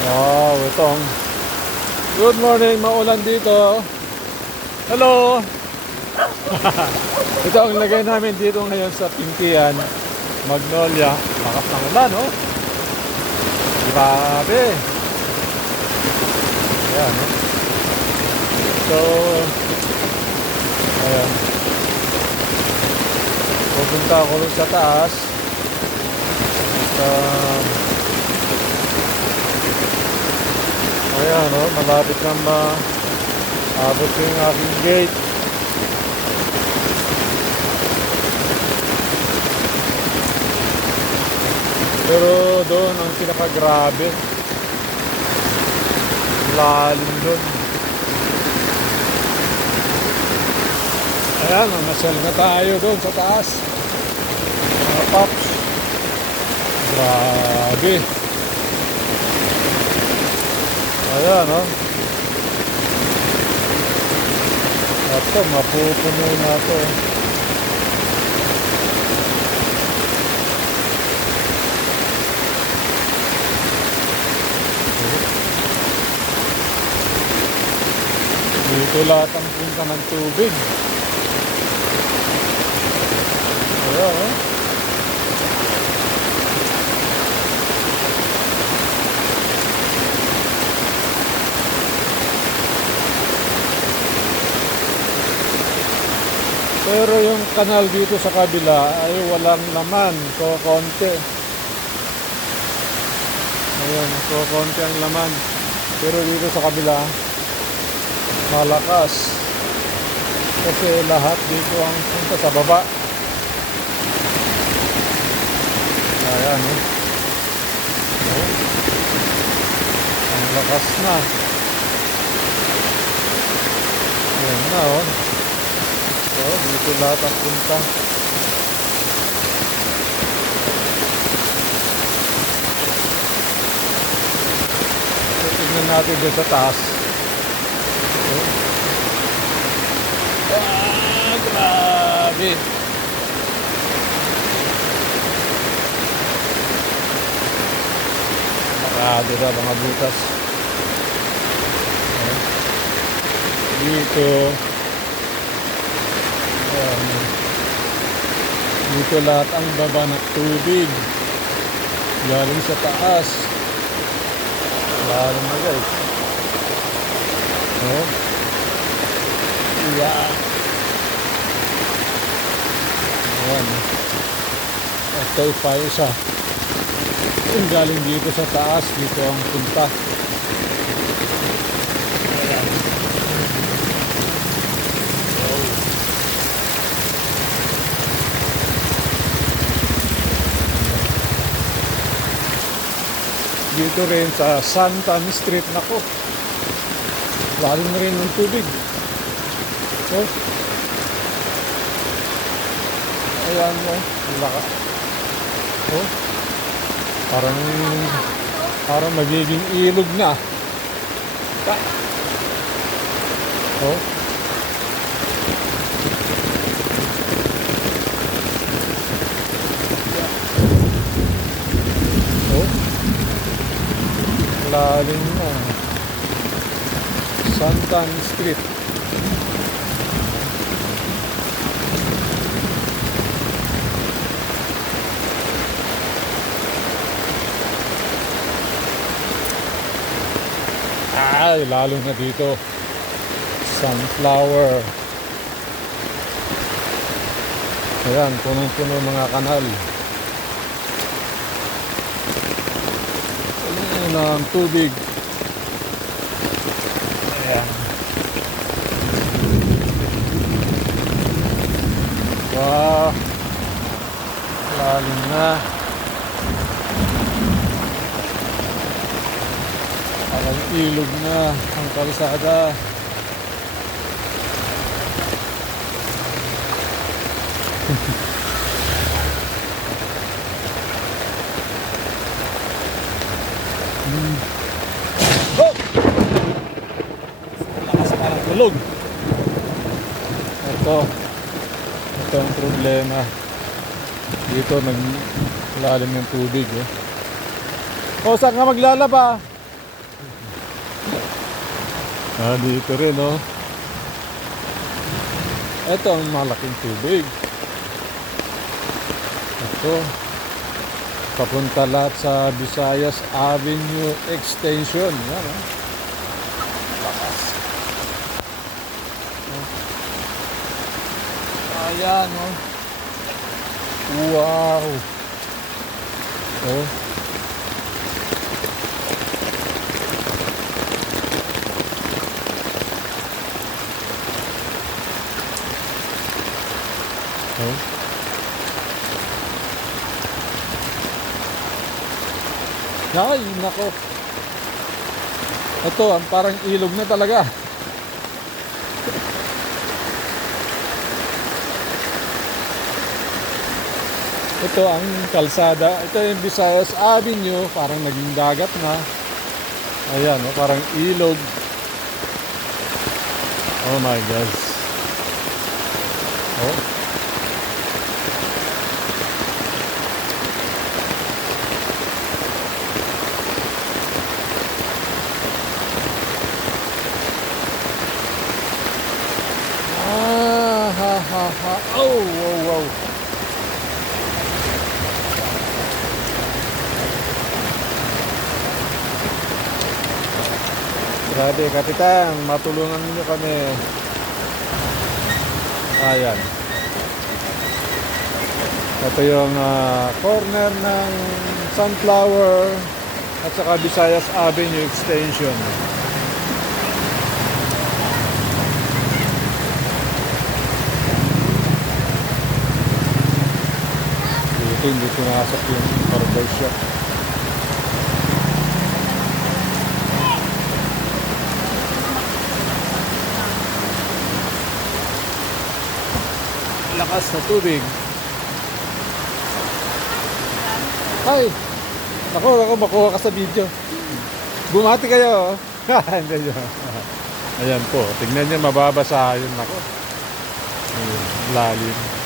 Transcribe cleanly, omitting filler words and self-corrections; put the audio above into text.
Wow, itong good morning, maulan dito. Hello. Ito ang lagay namin dito ngayon sa Pintian, Magnolia. Lakas ng ulan, oh. Grabe. Ayan, oh. So, ayan. Pupunta ako sa taas. At, ayan, oh, malapit na maabot ko yung aking gate. Pero doon ang pinakagrabe, lalim doon. Ayan, nasyal na tayo doon sa taas, mga paps. Grabe. Ayan, oh. Ito, mapupuno na ito. Dito lahat ang punta ng tubig. Ayan, oh. Pero yung kanal dito sa kabila ay walang laman, so konti. Ayan, so konti ang laman. Pero dito sa kabila, malakas. Kasi lahat dito ang punta sa baba. Ayan, oh. Oh. Ang lakas na. Ayan na, oh. So, dito lahat ang punta. So, tignan natin dito sa taas. So, grabe. Marado na mga butas. So, dito. Dito lahat ang baba ng tubig galing sa taas. Lalo na guys. Oh. Yeah. Ayan. Ito pa isa. Yung galing dito sa taas, dito ang punta. Ayan. Dito rin sa Santan Street, nako, lalim na rin ng tubig. So, ayan mo, laka. Oh, parang magiging ilog na. Oh, lalim na. Santan Street. Ay, lalo na dito. Sunflower. Ayan, punong-puno mga kanal. Ng tubig. Ayan. Wow, lalim na. Parang ilog na ang kalsada. Oh! Lakas pa ng tulog. Ito ang problema. Dito naglalim ng tubig, eh. O, saan ka maglalaba? Dito rin, oh. Ito ang malaking tubig. Ito. Papunta lahat sa Visayas Avenue Extension. Yan, oh. Lakas. Ayan, oh. Wow. Oh. Oh. Ay, nako. Ito, ang parang ilog na talaga. Ito ang kalsada. Ito yung Visayas Avenue. Parang naging dagat na. Ayan, oh, parang ilog. Oh my God. Oh. Ha ha ha. Oh, wow, wow. Grabe, Kapitan, matulungan niyo kami. Ayan. Ito yung corner ng Sunflower at saka Visayas Avenue Extension. Dito hindi pinasok yung barber shop. Lakas na tubig. Ay! Ako, makuha ka sa video. Bumati kayo. Ayan po. Tingnan niyo, mababasa yun. Ako. Lalim.